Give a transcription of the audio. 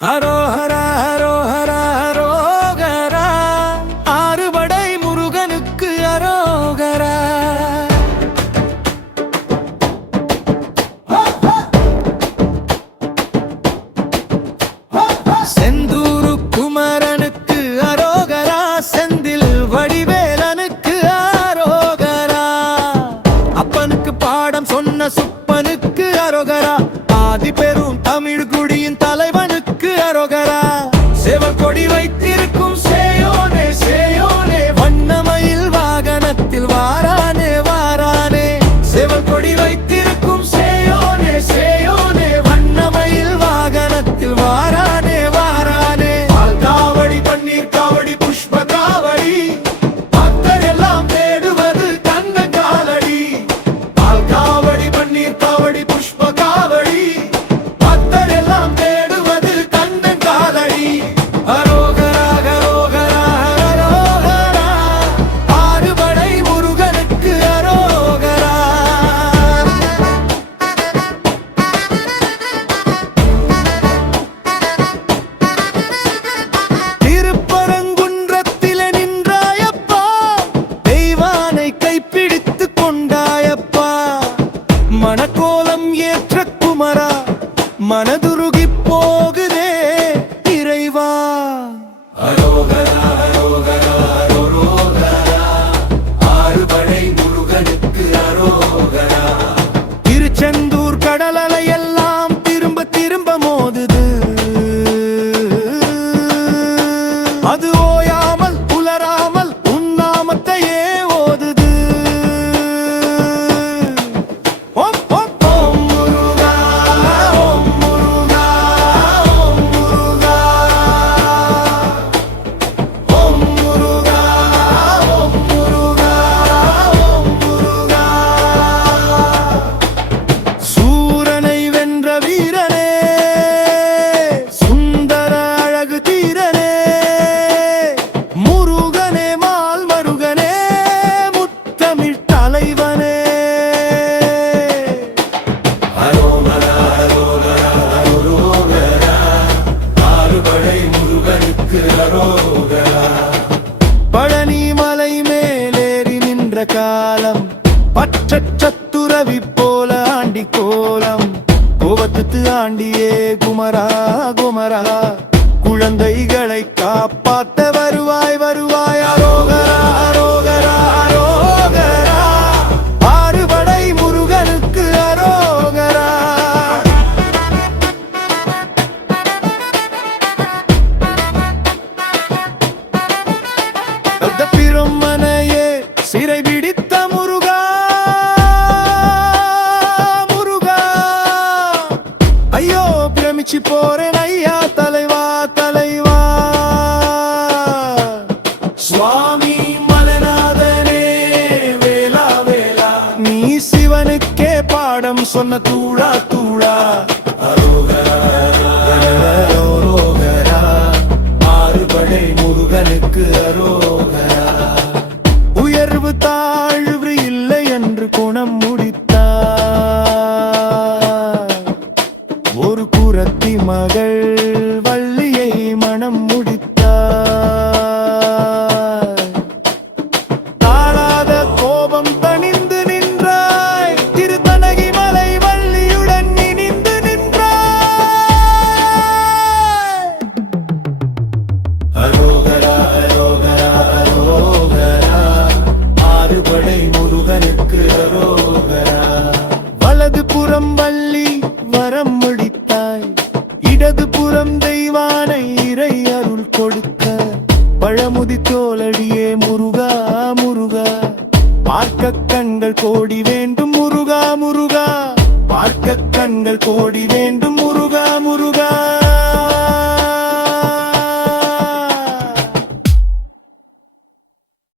ஹரோஹரா ஹரோஹரா ஹரோகரா ஆறுபடை முருகனுக்கு அரோகரா. செந்தூரு குமரனுக்கு அரோகரா, செந்தில் வடிவேலனுக்கு அரோகரா. அப்பனுக்கு பாடம் சொன்ன சுப்பனுக்கு அரோகரா, ஆதி பெரும் தமிழ் குடியின் தலைவனுக்கு அரோகரா. செவக்கொடி வைத்திருக்கும் சேயோனே சேயோனே, வண்ணமயில் வாகனத்தில் வாரானே வாரானே. செவக்கொடி வைத்திருக்கும் சேயோனே சேயோனே, வண்ணமயில் வாகனத்தில் வாரானே வாரானே. பால் காவடி பன்னீர் காவடி புஷ்ப காவடி, பக்தர் எல்லாம் தேடுவது கண்ணன் காலடி. பால் காவடி பன்னீர் காவடி புஷ்ப காவடி, பக்தர் எல்லாம் தேடுவது கண்ணன் காலடி. அரோகரா அரோகரா அரோகரா, ஆறுபடை முருகனுக்கு அரோகரா. திருப்பரங்குன்றத்திலே நின்றாயப்பா, தெய்வானை கைப்பிடித்து கொண்டாயப்பா. மணக்கோலம் ஏற்ற குமரா, மனதுருகி போகுதே இறைவா. அரோகரா அரோகரா அரோகரா, ஆறுபடை முருகனுக்கு அரோகரா. திருச்செந்தூர் கடல் அலையெல்லாம் திரும்ப திரும்ப மோதுது, அது ஓயாமல் உலராமல் உன்னாமத்தையே ஓதுது. ஓம் ஓம் ஓம் முருகா, ஓம் முருகா, ஓம் முருகா. ஓம் முருகா, ஓம் முருகா, ஓம் முருகா. சூரனை வென்ற வீரனே, சுந்தர அழகு தீரனே, முருகனே மால் மருகனே, முத்தமிழ் தலைவனே. அரோகரா அரோகரா அரோகரா, ஆறுபடை முருகனுக்கு அரோகரா. பழனி மலை மேலேறி நின்ற காலம், பற்றற்ற துறவி போல ஆண்டி கோலம். கோபத்து ஆண்டியே குமரா குமரா, குழந்தைகளை காப்பாத்த வருவாய் வருவாய். அரோகரா அரோகரா அரோகரா, ஆறுபடை முருகனுக்கு அரோகரா. பிரம்மனையே சிறை பிடித்த முருகா முருகா. ஐயோ பிரமிச்சு போறேன் ஐயா தலைவா தலைவா. சுவாமி மலைநாதனே வேலா வேலா, நீ சிவனுக்கே பாடம் சொன்ன தூளா தூளா. அரோகரா அரோகரா, ஆறுபடை முருகனுக்கு அரோகரா. உயர்வு தாழ்வு இல்லை என்று குணம் முடித்தார், ஒரு குரத்தி மகள் வள்ளியை மனம் முடித்தார். தாழாத கோபம் தணிந்து நின்றாய், திருத்தணகி மலை வள்ளியுடன் இணைந்து நின்றாய். அரோகரா அரோகரா அரோகரா, ஆறுபடை முருகனுக்கு அரோகரா. வலது புறம் வள்ளி வரம் முடித்தாய், இடது புறம் தெய்வானை இறை அருள் கொடுக்க. பழமுதி தோலடியே முருகா முருகா, பார்க்க கண்கள் கோடி வேண்டும் முருகா முருகா. பார்க்க கண்கள் கோடி வேண்டும் முருகா முருகா.